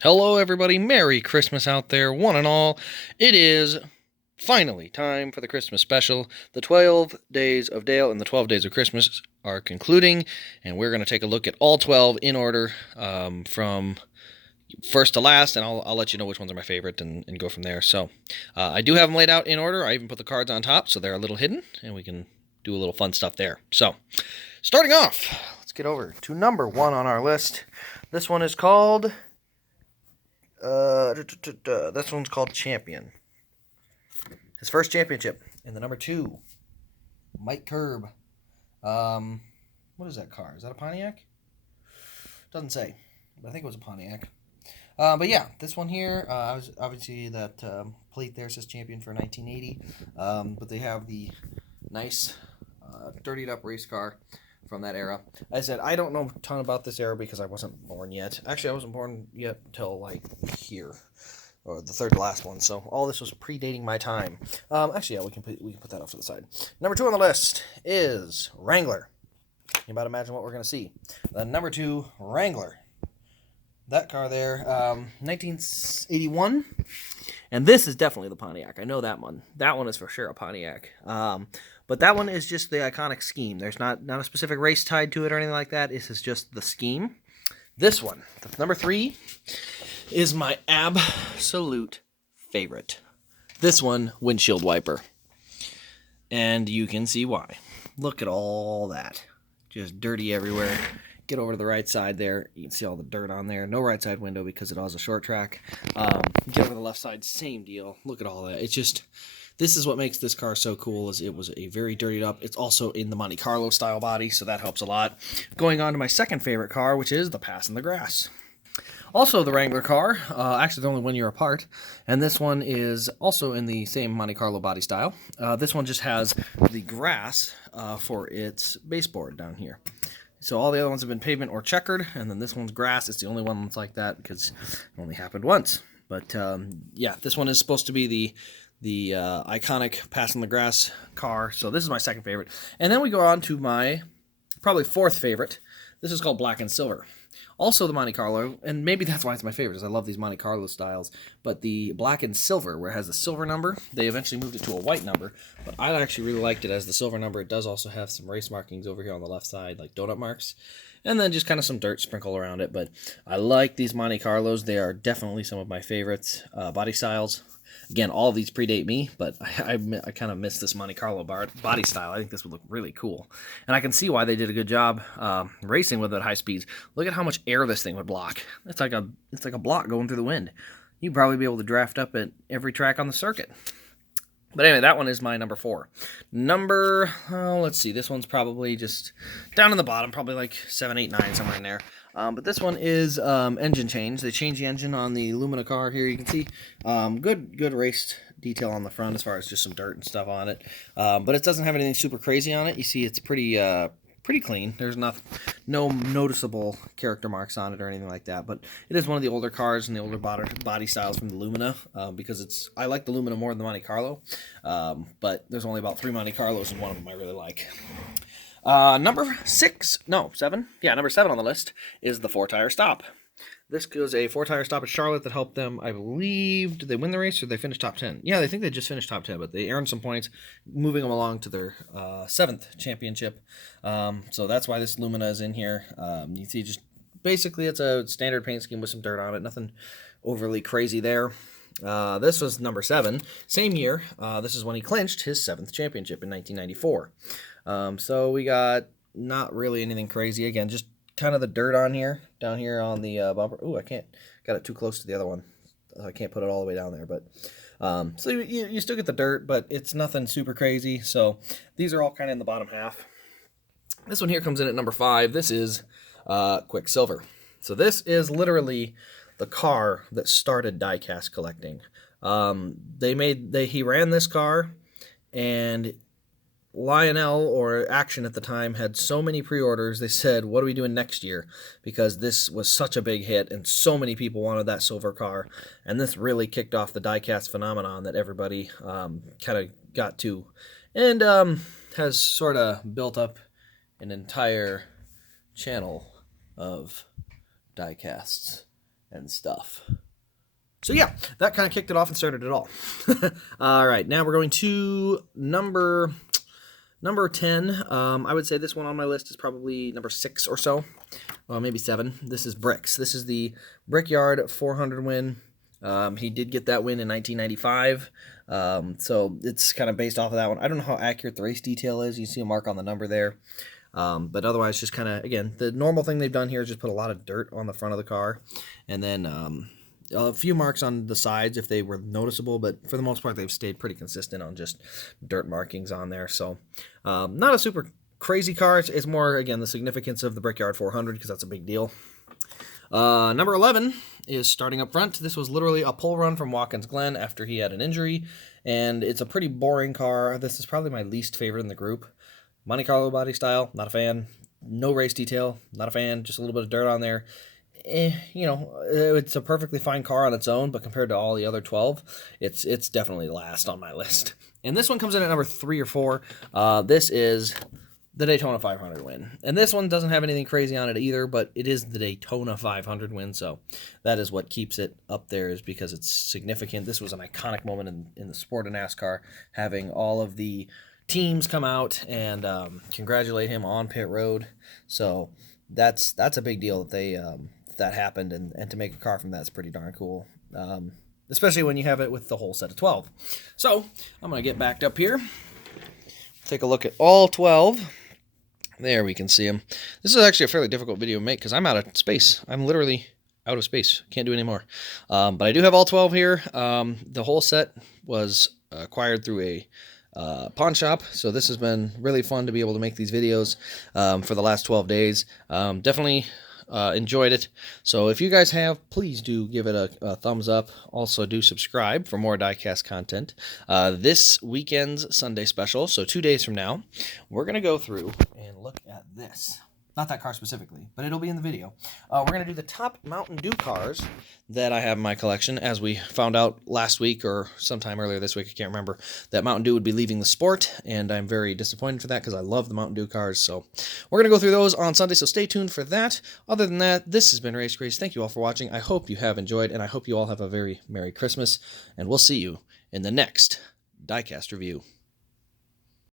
Hello, everybody. Merry Christmas out there, one and all. It is finally time for the Christmas special. The 12 Days of Dale and the 12 Days of Christmas are concluding, and we're going to take a look at all 12 in order from first to last, and I'll let you know which ones are my favorite and go from there. So I do have them laid out in order. I even put the cards on top, so they're a little hidden, and we can do a little fun stuff there. So, starting off, let's get over to number 1 on our list. This one is called... this one's called Champion. His first championship. And the number 2, Mike Curb. What is that car? Is that a Pontiac? Doesn't say, but I think it was a Pontiac. But yeah, this one here, obviously that plate there says Champion for 1980. But they have the nice, dirtied up race car from that era. I said, I don't know a ton about this era because I wasn't born yet. Actually, I wasn't born yet until, like, here. Or the third to last one. So, all this was predating my time. Actually, yeah, we can put that off to the side. Number 2 on the list is Wrangler. You about imagine what we're going to see. The number 2, Wrangler. That car there, 1981. And this is definitely the Pontiac. I know that one. That one is for sure a Pontiac. But that one is just the iconic scheme. There's not a specific race tied to it or anything like that. This is just the scheme. This one, number 3, is my absolute favorite. This one, windshield wiper. And you can see why. Look at all that. Just dirty everywhere. Get over to the right side there. You can see all the dirt on there. No right side window because it was a short track. Get over to the left side, same deal. Look at all that. It's just... This is what makes this car so cool, is it was a very dirtied up. It's also in the Monte Carlo style body, so that helps a lot. Going on to my second favorite car, which is the Pass in the Grass. Also the Wrangler car, actually they're only 1 year apart, and this one is also in the same Monte Carlo body style. This one just has the grass for its baseboard down here. So all the other ones have been pavement or checkered, and then this one's grass. It's the only one that's like that because it only happened once. But yeah, this one is supposed to be the iconic Pass in the Grass car. So this is my second favorite. And then we go on to my probably fourth favorite. This is called Black and Silver. Also the Monte Carlo, and maybe that's why it's my favorite, is I love these Monte Carlo styles. But the Black and Silver, where it has the silver number, they eventually moved it to a white number. But I actually really liked it as the silver number. It does also have some race markings over here on the left side, like donut marks. And then just kind of some dirt sprinkled around it. But I like these Monte Carlos. They are definitely some of my favorites body styles. Again, all of these predate me, but I kind of miss this Monte Carlo body style. I think this would look really cool. And I can see why they did a good job racing with it at high speeds. Look at how much air this thing would block. It's like a block going through the wind. You'd probably be able to draft up at every track on the circuit. But anyway, that one is my number 4. Let's see, this one's probably just down in the bottom, probably like 7, 8, 9, somewhere in there. But this one is engine change. They changed the engine on the Lumina car here. You can see good race detail on the front as far as just some dirt and stuff on it. But it doesn't have anything super crazy on it. You see it's pretty clean. There's no noticeable character marks on it or anything like that. But it is one of the older cars and the older body styles from the Lumina because I like the Lumina more than the Monte Carlo. But there's only about 3 Monte Carlos and one of them I really like. Number 7. Yeah, number 7 on the list is the 4-tire stop. This was a 4-tire stop at Charlotte that helped them, I believe, did they win the race or did they finish top 10? Yeah, they think they just finished top 10, but they earned some points, moving them along to their 7th championship. So that's why this Lumina is in here. You see, just basically it's a standard paint scheme with some dirt on it, nothing overly crazy there. This was number 7. Same year, this is when he clinched his 7th championship in 1994. So we got not really anything crazy. Again, just kind of the dirt on here, down here on the bumper. Ooh, I can't, got it too close to the other one. I can't put it all the way down there, but so you still get the dirt, but it's nothing super crazy. So these are all kind of in the bottom half. This one here comes in at number 5. This is Quicksilver. So this is literally the car that started diecast collecting. He ran this car, and Lionel or Action at the time had so many pre-orders, they said, what are we doing next year? Because this was such a big hit and so many people wanted that silver car. And this really kicked off the diecast phenomenon that everybody kind of got to. And has sort of built up an entire channel of diecasts. and stuff. So yeah, that kind of kicked it off and started it all. All right, now we're going to number 10. I would say this one on my list is probably number 6 or so. Well, maybe 7. This is Bricks. This is the Brickyard 400 win. He did get that win in 1995. So it's kind of based off of that one. I don't know how accurate the race detail is. You see a mark on the number there. But otherwise, just kind of, again, the normal thing they've done here is just put a lot of dirt on the front of the car. And then a few marks on the sides if they were noticeable. But for the most part, they've stayed pretty consistent on just dirt markings on there. So not a super crazy car. It's more, again, the significance of the Brickyard 400 because that's a big deal. Number 11 is starting up front. This was literally a pull run from Watkins Glen after he had an injury, and it's a pretty boring car. This is probably my least favorite in the group. Monte Carlo body style, not a fan. No race detail, not a fan. Just a little bit of dirt on there. It's a perfectly fine car on its own, but compared to all the other 12, it's definitely last on my list. And this one comes in at number 3 or 4. This is the Daytona 500 win. And this one doesn't have anything crazy on it either, but it is the Daytona 500 win, so that is what keeps it up there, is because it's significant. This was an iconic moment in the sport of NASCAR, having all of the teams come out and congratulate him on pit road. So that's a big deal that that happened, and to make a car from that's pretty darn cool. Especially when you have it with the whole set of 12. So I'm going to get backed up here. Take a look at all 12. There we can see them. This is actually a fairly difficult video to make because I'm out of space. I'm literally out of space. Can't do any more. But I do have all 12 here. The whole set was acquired through a pawn shop, so this has been really fun to be able to make these videos for the last 12 days. Definitely enjoyed it. So if you guys have, please do give it a thumbs up. Also do subscribe for more diecast content. This weekend's Sunday special, so 2 days from now, we're going to go through and look at this. Not that car specifically, but it'll be in the video. We're going to do the top Mountain Dew cars that I have in my collection, as we found out last week or sometime earlier this week, I can't remember, that Mountain Dew would be leaving the sport, and I'm very disappointed for that because I love the Mountain Dew cars. So we're going to go through those on Sunday, so stay tuned for that. Other than that, this has been Race Grace. Thank you all for watching. I hope you have enjoyed, and I hope you all have a very Merry Christmas, and we'll see you in the next diecast review.